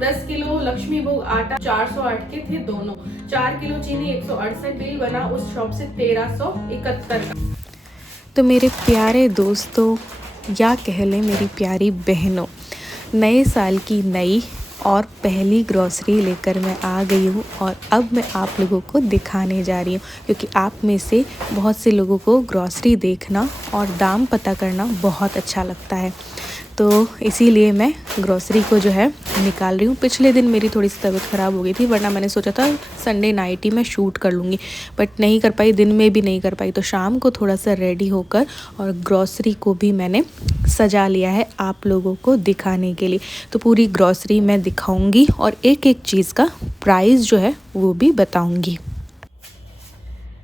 10 kilo Lakshmi भोग आटा 408 के थे दोनों, 4 किलो चीनी 168, बिल बना उस शॉप से 1371 का। तो मेरे प्यारे दोस्तों या कह लें मेरी प्यारी बहनों, नए साल की नई और पहली ग्रॉसरी लेकर मैं आ गई हूँ और अब मैं आप लोगों को दिखाने जा रही हूँ, क्योंकि आप में से बहुत से लोगों को ग्रॉसरी देखना और दाम पता करना बहुत अच्छा लगता है। तो इसीलिए मैं ग्रॉसरी को जो है निकाल रही हूँ। पिछले दिन मेरी थोड़ी सी तबीयत ख़राब हो गई थी, वरना मैंने सोचा था संडे नाइट ही मैं शूट कर लूँगी, बट नहीं कर पाई, दिन में भी नहीं कर पाई। तो शाम को थोड़ा सा रेडी होकर और ग्रॉसरी को भी मैंने सजा लिया है आप लोगों को दिखाने के लिए। तो पूरी ग्रॉसरी मैं दिखाऊंगी और एक एक चीज़ का प्राइस जो है वो भी बताऊंगी।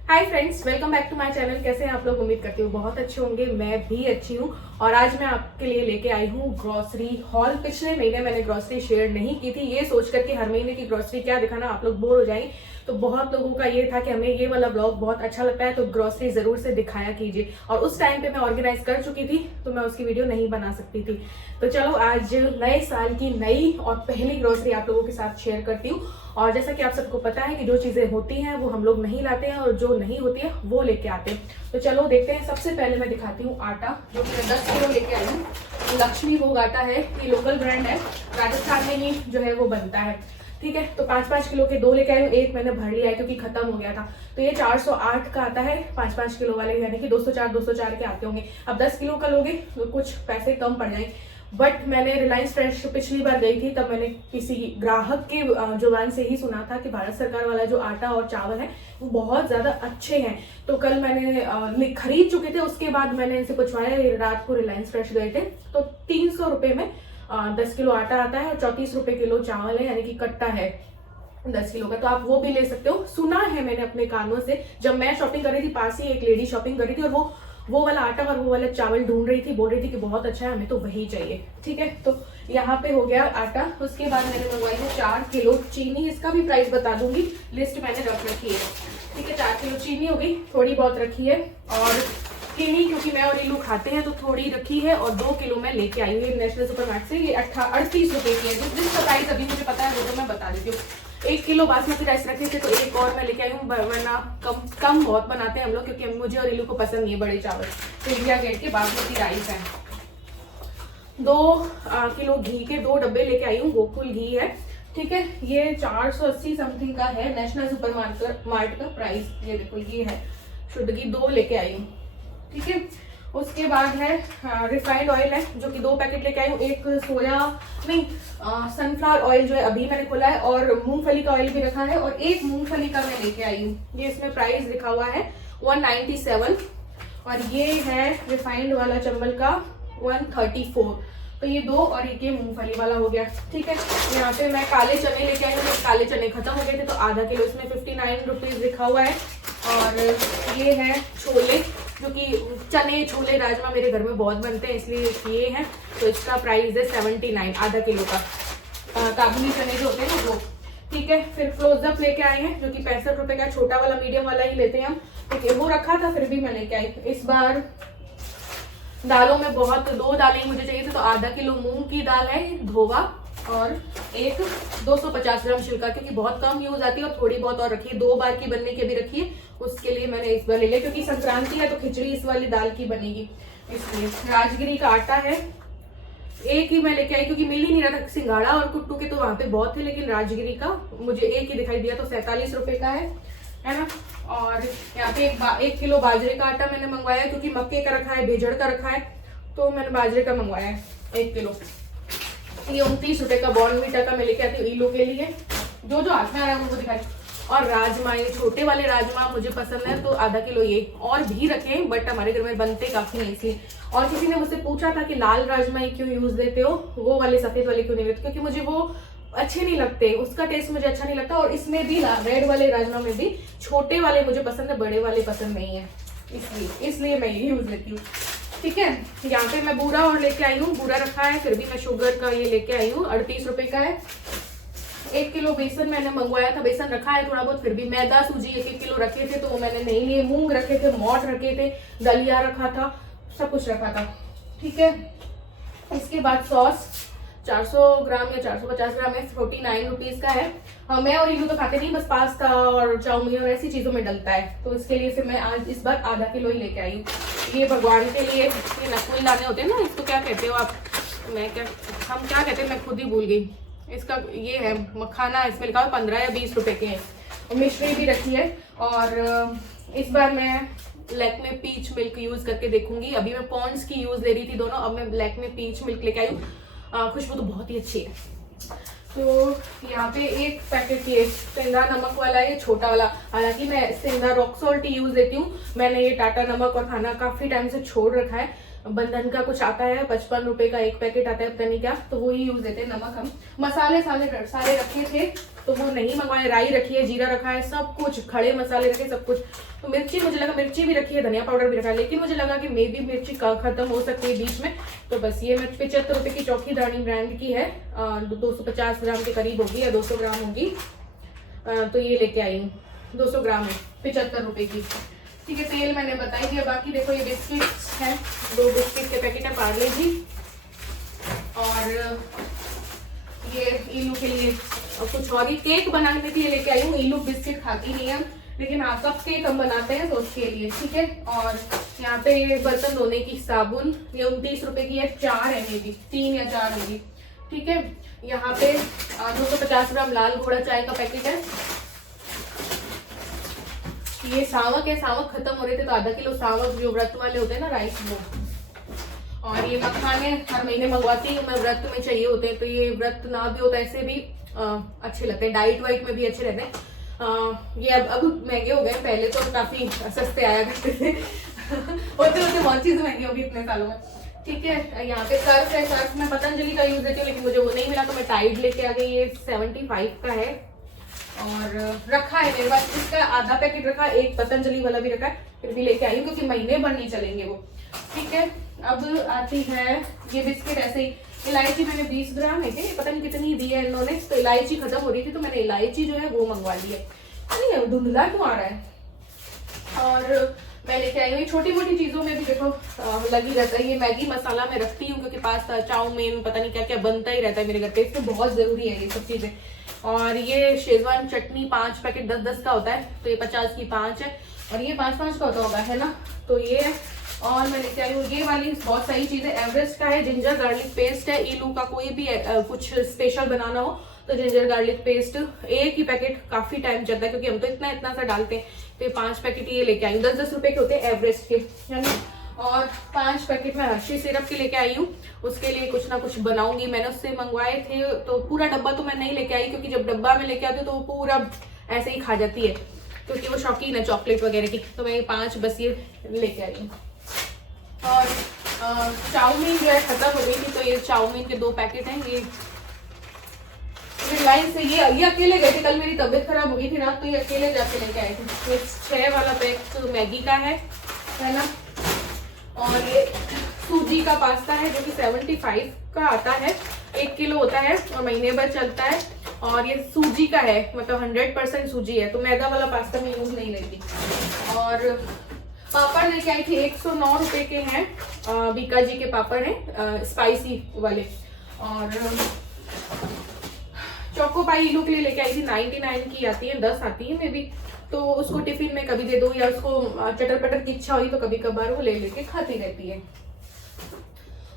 Hi friends, welcome back to my channel. कैसे हैं आप लोग? उम्मीद करती हूँ बहुत अच्छे होंगे। मैं भी अच्छी हूँ और आज मैं आपके लिए लेके आई हूँ ग्रॉसरी हॉल। पिछले महीने मैंने ग्रॉसरी शेयर नहीं की थी, ये सोच करके हर महीने की ग्रॉसरी क्या दिखाना, आप लोग बोर हो जाएंगे। तो बहुत लोगों का ये था कि हमें ये वाला ब्लॉग बहुत अच्छा लगता है तो ग्रॉसरी जरूर से दिखाया कीजिए, और उस टाइम पे मैं ऑर्गेनाइज कर चुकी थी तो मैं उसकी वीडियो नहीं बना सकती थी। तो चलो आज नए साल की नई और पहली ग्रॉसरी आप लोगों के साथ शेयर करती हूँ। और जैसा कि आप सबको पता है कि जो चीजें होती हैं वो हम लोग नहीं लाते हैं और जो नहीं होती है वो लेके आते हैं। तो चलो देखते हैं। सबसे पहले मैं दिखाती हूँ आटा, जो कि मैं 10 किलो लेके आई हूँ। लक्ष्मी भोग आटा है, ये लोकल ब्रांड है, राजस्थान में ही जो है वो बनता है। ठीक है, तो 5-5 किलो के 2 लेके आई हूँ, एक मैंने भर लिया है क्योंकि खत्म हो गया था। तो ये 408 का आता है 5-5 किलो वाले, यानी कि 204 के आते होंगे। अब 10 किलो का लोगे तो कुछ पैसे कम पड़ जाएंगे। बट मैंने रिलायंस फ्रेश पिछली बार गई थी तब मैंने किसी ग्राहक के जुबान से ही सुना था कि भारत सरकार वाला जो आटा और चावल है वो बहुत ज्यादा अच्छे हैं। तो कल मैंने खरीद चुके थे, उसके बाद मैंने इनसे पूछवाया, रात को रिलायंस फ्रेश गए थे। तो 300 रुपए में 10 किलो आटा आता है और 34 रुपए किलो चावल है, यानी कि कट्टा है 10 किलो का। तो आप वो भी ले सकते हो। सुना है मैंने अपने कानों से, जब मैं शॉपिंग कर रही थी, पास ही एक लेडी शॉपिंग कर रही थी और वो वाला आटा और वो वाला चावल ढूंढ रही थी, बोल रही थी कि बहुत अच्छा है, हमें तो वही चाहिए। ठीक है, तो यहाँ पे हो गया आटा। उसके बाद मैंने मंगवाई है 4 किलो चीनी, इसका भी प्राइस बता दूंगी, लिस्ट मैंने रख रखी है। ठीक है, 4 किलो चीनी हो गई, थोड़ी बहुत रखी है। और चीनी क्योंकि मैं और इलू खाते हैं तो थोड़ी रखी है। और 2 किलो मैं लेके आई हूँ नेशनल सुपरमार्केट से, ये 38 रुपए की है। जिसका प्राइस अभी मुझे पता है वो तो मैं बता देती हूँ। 1 किलो बासमती राइस रखे थे तो एक और मैं लेके आई हूँ, वरना कम बहुत बनाते हैं हम लोग, क्योंकि मुझे और इलू को पसंद नहीं है बड़े चावल। तो इंडिया गेट के बासमती राइस है। 2 किलो घी के 2 डब्बे लेके आई हूँ, गोकुल घी है। ठीक है, ये 480 समथिंग का है, नेशनल सुपर मार्ट का प्राइस। ये देखो, ये है शुद्ध घी, 2 लेके आई हूँ। ठीक है, उसके बाद है रिफाइंड ऑयल है, जो कि 2 पैकेट लेके आई हूँ। एक सनफ्लावर ऑयल जो है अभी मैंने खोला है, और मूंगफली का ऑयल भी रखा है, और एक मूंगफली का मैं लेके आई हूँ। ये इसमें प्राइस लिखा हुआ है 197, और ये है रिफाइंड वाला चंबल का 134। तो ये 2 और एक ये मूंगफली वाला हो गया। ठीक है, यहाँ पे मैं काले चने लेके आई हूँ, काले चने खत्म हो गए थे तो आधा किलो, इसमें 59 रुपीज लिखा हुआ है। और ये है छोले, जो कि चने छोले राजमा मेरे घर में बहुत बनते हैं इसलिए ये है। तो इसका प्राइस है 79, आधा किलो का। काबुली चने जो होते हैं ना वो। ठीक है, फिर क्लोजअप लेके आए हैं, जो कि 65 रुपए का, छोटा वाला मीडियम वाला ही लेते हैं हम। ठीक है, वो रखा था फिर भी मैं लेके आई। इस बार दालों में बहुत 2 दालें मुझे चाहिए थे, तो आधा किलो मूंग की दाल है धोवा, और एक 250 ग्राम छिलका, क्योंकि बहुत कम यूज आती है, और थोड़ी बहुत और रखी है, 2 बार की बनने के भी रखी है, उसके लिए मैंने इस बार ले लिया, क्योंकि संक्रांति है तो खिचड़ी इस वाली दाल की बनेगी इसलिए। राजगिरी का आटा है, एक ही मैं लेके आई क्योंकि मिल ही नहीं रहा था। सिंघाड़ा और कुट्टू के तो वहां पे बहुत थे, लेकिन राजगिरी का मुझे एक ही दिखाई दिया, तो 47 रुपए का है ना। और यहाँ पे 1 किलो बाजरे का आटा मैंने मंगवाया, क्योंकि मक्के का रखा है, भेजड़ का रखा है, तो मैंने बाजरे का मंगवाया है 1 किलो। ये 29 रुपए का बॉर्नवीटा का मैं लेके आती हूँ इलो के लिए, जो हाथ में आ रहा है उनको दिखाई। और राजमा, ये छोटे वाले राजमा मुझे पसंद है, तो आधा किलो ये और भी रखे हैं, बट हमारे घर में बनते काफी हैं इसलिए। और किसी ने मुझसे पूछा था कि लाल राजमा क्यों यूज लेते हो, वो वाले सफेद वाले क्यों नहीं लेते, क्योंकि मुझे वो अच्छे नहीं लगते, उसका टेस्ट मुझे अच्छा नहीं लगता। और इसमें भी रेड वाले राजमा में भी छोटे वाले मुझे पसंद है, बड़े वाले पसंद नहीं है, इसलिए मैं ये यूज लेती हूँ। ठीक है, यहाँ पे मैं बूरा और लेके आई हूँ, बूरा रखा है, फिर भी मैं शुगर का ये लेके आई हूँ, 38 रुपए का है। 1 किलो बेसन मैंने मंगवाया था, बेसन रखा है थोड़ा बहुत, फिर भी मैदा सूजी 1-1 किलो रखे थे तो वो मैंने नहीं लिए। मूंग रखे थे, मोठ रखे थे, दलिया रखा था, सब कुछ रखा था। ठीक है, इसके बाद सॉस 400 ग्राम या 450 ग्राम है, 49 रुपीज़ का है। हाँ, मैं और इलू तो खाते नहीं, बस पास्ता और चाउमीन और ऐसी चीज़ों में डलता है, तो इसके लिए फिर मैं आज इस बार आधा किलो ही लेके आई हूँ। ये भगवान के लिए ये नकली दाने होते हैं ना, इसको क्या कहते हो आप, हम क्या कहते हैं, मैं खुद ही भूल गई। इसका ये है मखाना, इसमें लिखा हुआ 15 या 20 रुपए के हैं। और मिश्री भी रखी है। और इस बार मैं लैक्मे पीच मिल्क यूज करके देखूंगी। अभी मैं पॉन्ड्स की यूज ले रही थी दोनों, अब मैं लैक्मे पीच मिल्क लेके आई हूँ। खुशबू तो बहुत ही अच्छी है। तो यहाँ पे एक पैकेट ये सेंधा नमक वाला है, ये छोटा वाला। हालांकि मैं सेंधा रॉक सॉल्ट यूज देती हूँ, मैंने ये टाटा नमक और खाना काफी टाइम से छोड़ रखा है। बंधन का कुछ आता है, 55 रुपए का एक पैकेट आता है, पता नहीं क्या, तो वो ही यूज देते हैं। नमक हम मसाले सारे रखे थे तो वो नहीं मंगवाए। राई रखी है, जीरा रखा है, सब कुछ, खड़े मसाले रखे, सब कुछ। तो मिर्ची, मुझे लगा मिर्ची भी रखी है, धनिया पाउडर भी रखा है, लेकिन मुझे लगा कि मे बी मिर्ची खत्म हो सकती है बीच में। तो बस ये मैं 75 रुपए की चौकीदानी ब्रांड की है, 250 ग्राम के करीब होगी या 200 ग्राम होगी। तो ये लेके आई हूँ, 200 ग्राम है, 75 रुपए की। ठीक है, तेल मैंने बता ही दिया। बाकी देखो ये बिस्किट्स हैं, 2 बिस्किट के पैकेट है पार्ले जी। और ये इलू के लिए कुछ और ही केक बनाने के लिए लेके आई हूँ। इलू बिस्किट खाती नहीं है, लेकिन हाँ कप केक हम बनाते हैं तो उसके लिए। ठीक है, और यहाँ पे बर्तन धोने की साबुन, ये 29 रुपए की है, 4 है मे बी, 3 या 4 होगी। ठीक है, यहाँ पे 250 ग्राम लाल घोड़ा चाय का पैकेट है। ये सावक है, सावक खत्म हो रहे थे तो आधा किलो सावक, जो व्रत वाले होते हैं ना राइस, वो। और ये मखाने हर महीने मंगवाती हूँ मैं, व्रत में चाहिए होते हैं, तो ये व्रत ना भी होता ऐसे भी अच्छे लगते हैं, डाइट वाइट में भी अच्छे रहते हैं। ये अब महंगे हो गए, पहले तो काफी सस्ते आया करते थे होते होते बहुत चीज महंगी होगी इतने सालों में। ठीक है, यहाँ पे सर्फ है, सर्फ मैं पतंजलि का यूज देती हूँ, लेकिन मुझे वो नहीं मिला तो मैं टाइड लेके आ गई। ये 75 का है और रखा है मेरे पास, इसका आधा पैकेट रखा है, एक पतंजलि वाला भी रखा है, फिर भी लेके आई हूँ क्योंकि महीने भर नहीं चलेंगे वो। ठीक है, अब आती है ये बिस्किट। ऐसे ही इलायची मैंने 20 ग्राम है, पता नहीं कितनी दी है इन्होंने, तो इलायची खत्म हो रही थी तो मैंने इलायची जो है वो मंगवा ली है। नहीं धुंधला क्यों आ रहा है। और मैं लेके आई हूँ छोटी मोटी चीजों में भी देखो लगी रहता है। ये मैगी मसाला मैं रखती हूँ क्योंकि पास्ता चाउमीन पता नहीं क्या क्या बनता ही रहता है मेरे घर पे, इसमें बहुत जरूरी है ये सब चीजें। और ये शेजवान चटनी 5 पैकेट 10-10 का होता है, तो ये 50 की 5 है और ये 5-5 का होगा, है ना। तो ये है। और मैं लेके आई हूँ ये वाली बहुत सही चीज है, एवरेस्ट का है, जिंजर गार्लिक पेस्ट है। इलू का कोई भी कुछ स्पेशल बनाना हो तो जिंजर गार्लिक पेस्ट एक ही पैकेट काफी टाइम चलता है, क्योंकि हम तो इतना सा डालते हैं। तो ये 5 पैकेट ये लेके आई हूँ, 10-10 रुपए के होते हैं एवरेस्ट के, है ना। और 5 पैकेट मैं हर्षी सिरप के लेके आई हूँ, उसके लिए कुछ ना कुछ बनाऊंगी। मैंने उससे मंगवाए थे, तो पूरा डब्बा तो मैं नहीं लेके आई, क्योंकि जब डब्बा में लेके आती हूँ तो वो पूरा ऐसे ही खा जाती है, क्योंकि वो शौकीन है चॉकलेट वगैरह की। तो मैं 5 बस ये लेके आई हूँ। और चाउमीन जो है खत्म हो गई थी, तो ये चाउमीन के 2 पैकेट हैं। ये लाइन से ये अकेले गए थे, कल मेरी तबीयत खराब हो गई थी रात, तो ये अकेले जाके लेके आए थे। ये 6 वाला पैक मैगी का है ना। और ये सूजी का पास्ता है जो कि 75 का आता है, 1 किलो होता है और महीने भर चलता है। और ये सूजी का है, मतलब 100% सूजी है, तो मैदा वाला पास्ता मैं यूज नहीं लेती। और पापड़ लेके आई थी, 109 रुपए के हैं, बीका जी के पापड़ हैं, स्पाइसी वाले। और चोको पाई इलू के लिए लेके आई थी, 99 की आती है, 10 आती है मे बी, तो उसको टिफिन में कभी दे दो, या उसको चटर पटर की इच्छा हुई तो कभी कभार वो ले लेके खाती रहती है।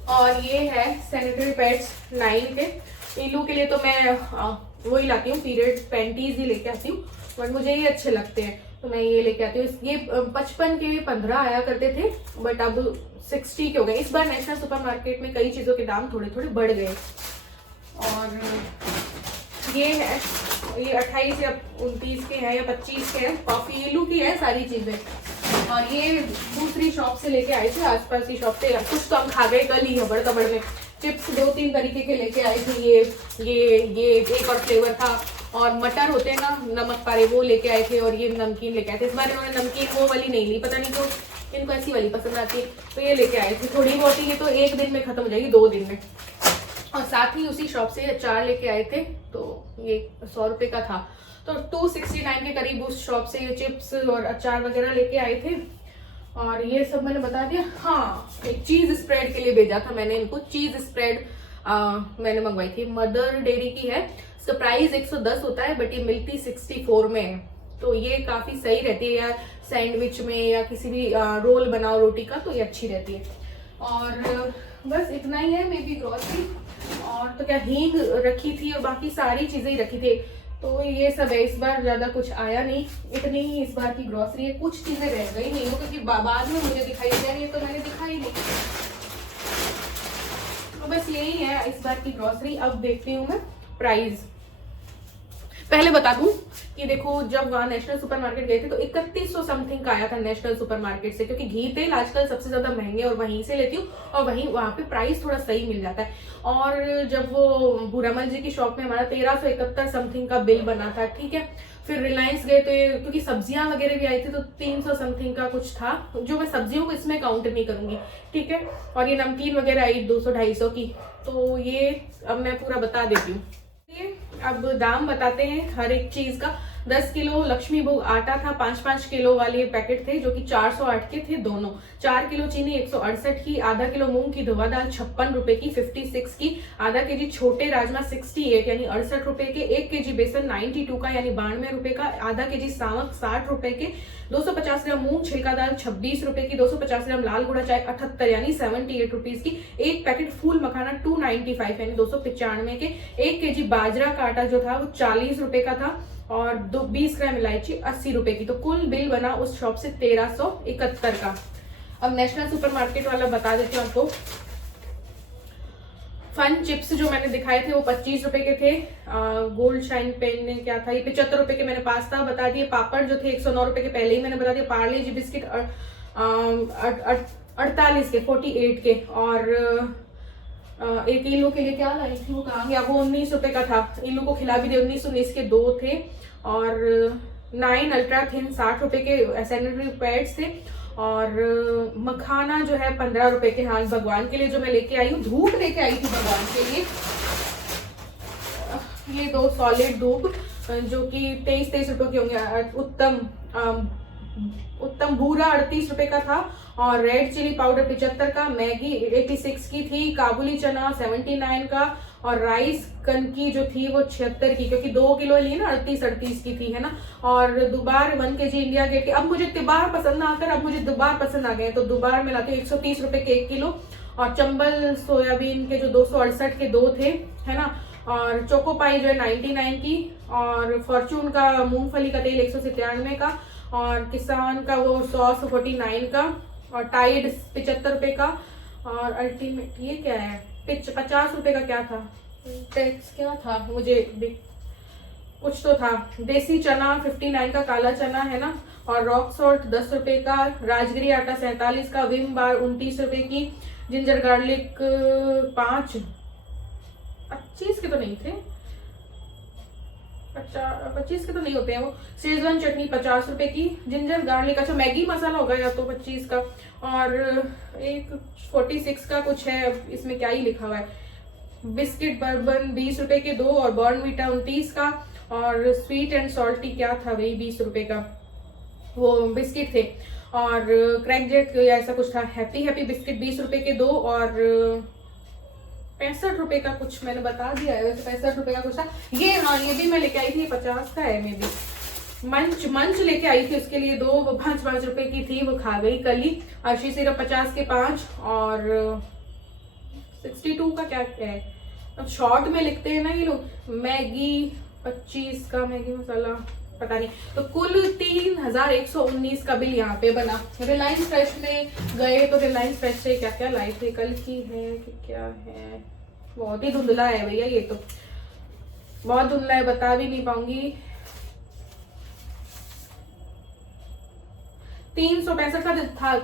और ये है सैनिटरी पैड्स 9 के। इलू के लिए तो मैं वही लाती हूँ, पीरियड पैंटीज ही लेके आती हूँ, बट मुझे ये अच्छे लगते हैं तो मैं ये लेके आती हूँ। ये 55 के 15 आया करते थे, बट अब 60 के हो गए। इस बार नेशनल सुपरमार्केट में कई चीजों के दाम थोड़े थोड़े बढ़ गए। और ये है, ये 28 या 29 के हैं या 25 के हैं, कॉफी इलू की है सारी चीजें। और ये दूसरी शॉप से लेके आए थे, आसपास की शॉप से, कुछ तो हम खा गए कल ही हबड़ तबड़ में। चिप्स 2-3 तरीके के लेके आए थे, ये एक और फ्लेवर था। और मटर होते हैं ना नमक पारे, वो लेके आए थे। और ये नमकीन लेके आए थे। इस बार इन्होंने नमकीन वो वाली नहीं ली, पता नहीं क्यों, इनको ऐसी वाली पसंद आती है, तो ये लेके आए थे। थोड़ी बहुत ही, ये तो 1 दिन में खत्म हो जाएगी, 2 दिन में। और साथ ही उसी शॉप से अचार लेके आए थे, तो ये 100 रुपए का था, तो 269 के करीब उस शॉप से ये चिप्स और अचार वगैरह लेके आए थे। और ये सब मैंने बता दिया। हाँ, एक चीज स्प्रेड के लिए भेजा था मैंने इनको, चीज स्प्रेड मैंने मंगवाई थी, मदर डेयरी की है। इसका प्राइस 110 होता है बट ये मिलती 64 में है, तो ये काफी सही रहती है यार सैंडविच में या किसी भी रोल बनाओ रोटी का, तो ये अच्छी रहती है। और बस इतना ही है मे बी ग्रॉसरी। और तो क्या हींग रखी थी और बाकी सारी चीजें ही रखी थी, तो ये सब है। इस बार ज्यादा कुछ आया नहीं, इतनी ही इस बार की ग्रॉसरी है। कुछ चीजें रह गई नहीं हो क्योंकि बाद में मुझे दिखाई दे रही है, तो मैंने दिखाई नहीं। तो बस यही है इस बार की ग्रॉसरी। अब देखती हूँ मैं प्राइस। पहले बता दूं कि देखो, जब वहां नेशनल सुपरमार्केट गए थे तो 3100 समथिंग का आया था नेशनल सुपरमार्केट से, क्योंकि घी तेल आजकल सबसे ज्यादा महंगे और वहीं से लेती हूँ और वहीं वहां पे प्राइस थोड़ा सही मिल जाता है। और जब वो भूरामल जी की शॉप में हमारा 1371 समथिंग का बिल बना था, ठीक है। फिर रिलायंस गए तो ये, क्योंकि सब्जियां वगैरह भी आई थी, तो 300 समथिंग का कुछ था, जो मैं सब्जियों को इसमें काउंट नहीं करूंगी, ठीक है। और ये नमकीन वगैरह आई 200-250 की, तो ये अब मैं पूरा बता देती हूँ। अब दाम बताते हैं हर एक चीज का। 10 किलो लक्ष्मी भोग आटा था, 5-5 किलो वाले पैकेट थे जो कि 408 के थे दोनों। 4 किलो चीनी 168 की, आधा किलो मूंग की धोवा दाल 56 रुपए की 56 की, आधा केजी छोटे राजमा 68 यानी 68 रुपए के, 1 केजी बेसन 92 का यानी 92 रुपए का, आधा केजी सावक 60 रुपए के, 250 ग्राम मूंग छिलका दाल 26 रुपए की, 250 ग्राम लाल गुड़ा चाय 78 यानी 78 रुपीज की, एक पैकेट फूल मखाना 295 यानी 295 के, 1 केजी बाजरा का आटा जो था वो 40 रुपए का था, और 20 ग्राम इलायची 80 रुपए की। तो कुल बिल बना उस शॉप से 1371 का। अब नेशनल सुपरमार्केट वाला बता देती हूँ आपको। फन चिप्स जो मैंने दिखाए थे वो 25 रुपए के थे। गोल्ड शाइन पेन ने क्या था, ये 75 रुपए के। मैंने पास्ता बता दिए। पापड़ जो थे 109 रुपए के, पहले ही मैंने बता दिया। पार्ले जी बिस्किट 48 के, 48 के। और एक इल्लू के लिए क्या लाई थी, वो कहाँ गया, वो 19 रुपए का था। इल्लू को खिला भी दे, 19 के 2 थे। और 9 अल्ट्रा थिन 60 रुपए के सैनिटरी पैड्स थे। और मखाना जो है 15 रुपए के। हाँ, भगवान के लिए जो मैं लेके आई हूँ, धूप लेके आई थी भगवान के लिए, ये 2 सॉलिड धूप जो कि 23 रुपए के होंगे। उत्तम भूरा 38 रुपए का था, और रेड चिली पाउडर 75 का, मैगी 86 की थी, काबुली चना 79 का, और राइस कनकी जो थी वो 76 की, क्योंकि 2 किलो ली ना, 38 की थी, है ना। और दुबार 1 केजी इंडिया गेट के। अब मुझे तिबार पसंद आकर अब मुझे दुबार पसंद आ गए, तो दुबार में लाती हूँ 130 रुपए के 1 किलो। और चंबल सोयाबीन के जो 268 के 2 थे, है ना। और चोकोपाई जो है 99 की, और फॉर्चून का मूंगफली का तेल 197 का, और किसान का वो सॉस 49 का, और टाइड 75 रुपए का, और अल्टीमेट ये क्या है 50 रुपए का, क्या था टैक्स, क्या था मुझे कुछ तो था। देसी चना 59 का, काला चना, है ना। और रॉक सॉल्ट 10 रुपए का, राजगिरी आटा 47 का, विम बार 29 रुपए की, जिंजर गार्लिक 25 के तो नहीं थे, 25 के तो नहीं होते हैं वो। शेजवान चटनी 50 रुपए की, जिंजर गार्लिक, अच्छा मैगी मसाला होगा या तो 25 का, और एक 46 का कुछ है, अब इसमें क्या ही लिखा हुआ है। बिस्किट बर्बन 20 रुपए के 2, और बॉर्नवीटा 29 का, और स्वीट एंड सॉल्टी क्या था वही 20 रुपए का वो बिस्किट थे। और क्रैकजेट या ऐसा कुछ था। हैप्पी बिस्किट 20 रुपए के 2, और 65 रुपए का कुछ मैंने बता दिया है, वैसे 65 रुपए का कुछ था ये। हाँ, ये भी मैं लेके आई थी, 50 का है मे बी। मंच लेके आई थी, उसके लिए 2 वो 5 रुपए की थी, वो खा गई कल ही। अर्शी सिरप 50 के 5, और 62 का क्या है, अब शॉर्ट में लिखते हैं ना ये लोग। मैगी 25 का, मैगी मसाला पता नहीं। तो कुल 3119 का बिल यहाँ पे बना। रिलायंस फ्रेश में गए तो रिलायंस फ्रेश से क्या क्या लाए थे, कल की है कि क्या है, बहुत ही धुंधला है भैया, ये तो बहुत धुंधला है, बता भी नहीं पाऊंगी। 365 का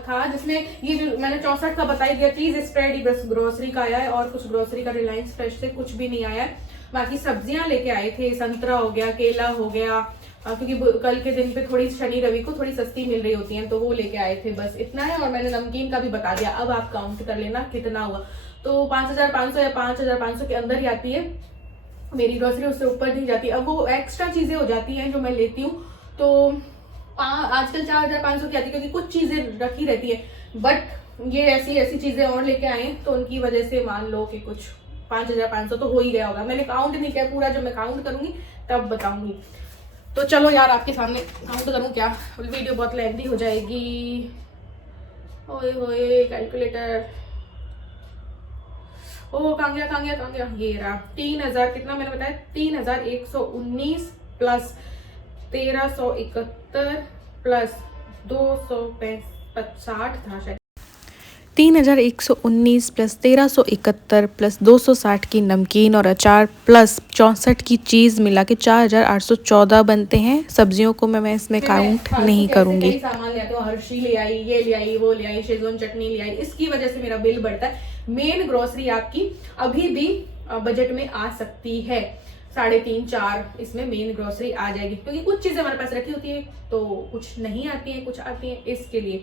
था जिसमें ये जो मैंने 64 का बता ही दिया। चीज स्प्रेड बस ग्रोसरी का आया है, और कुछ ग्रोसरी का रिलायंस फ्रेश से कुछ भी नहीं आया है। बाकी सब्जियां लेके आए थे, संतरा हो गया, केला हो गया, क्योंकि कल के दिन पे थोड़ी शनि रवि को थोड़ी सस्ती मिल रही होती है, तो वो लेके आए थे, बस इतना है। और मैंने नमकीन का भी बता दिया। अब आप काउंट कर लेना कितना हुआ, तो 5500 या 5500 के अंदर ही आती है मेरी ग्रोसरी, उससे ऊपर नहीं जाती। अब वो एक्स्ट्रा चीजें हो जाती हैं जो मैं लेती हूँ, तो आजकल 4500 की आती है, क्योंकि कुछ चीजें रखी रहती है। बट ये ऐसी चीजें और लेके आए, तो उनकी वजह से मान लो कि कुछ 5,500 तो हो ही गया होगा। मैंने काउंट नहीं किया पूरा, जब मैं काउंट करूंगी तब बताऊंगी। तो चलो यार आपके सामने काउंट करूं क्या, वीडियो बहुत लेंथी हो जाएगी। ओए होए कैलकुलेटर, ओ कहाँ गया, ये रहा। 3,000 कितना मैंने बताया, 3,119 प्लस 1,371 प्लस 260 था शायद। 3,119 प्लस 1,371 प्लस 260 की नमकीन और अचार प्लस 64 की चीज़ मिला के 4,814 बनते हैं। सब्जियों को मैं इसमें काउंट नहीं करूँगी। सामान ले आती हूँ, हर्षी ले आई, ये ले आई, वो ले आई, शेजवान चटनी ले आई, इसकी वजह से मेरा बिल बढ़ता है। मेन ग्रोसरी आपकी अभी भी बजट में आ सकती है, 3.5-4 इसमें मेन ग्रोसरी आ जाएगी, क्योंकि कुछ चीजें हमारे पास रखी होती है तो कुछ नहीं आती है, कुछ आती है, इसके लिए।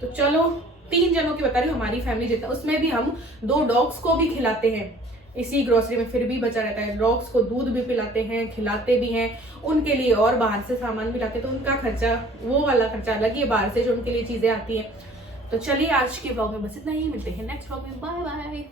तो चलो 3 जनों की बता रही हूँ, हमारी फैमिली जितना, उसमें भी हम 2 डॉग्स को भी खिलाते हैं इसी ग्रोसरी में, फिर भी बचा रहता है। डॉग्स को दूध भी पिलाते हैं, खिलाते भी हैं, उनके लिए और बाहर से सामान भी लाते हैं, तो उनका खर्चा, वो वाला खर्चा अलग ही है बाहर से जो उनके लिए चीजें आती हैं। तो चलिए आज के ब्लॉग में बस इतना ही, मिलते हैं नेक्स्ट ब्लॉग में, बाय बाय।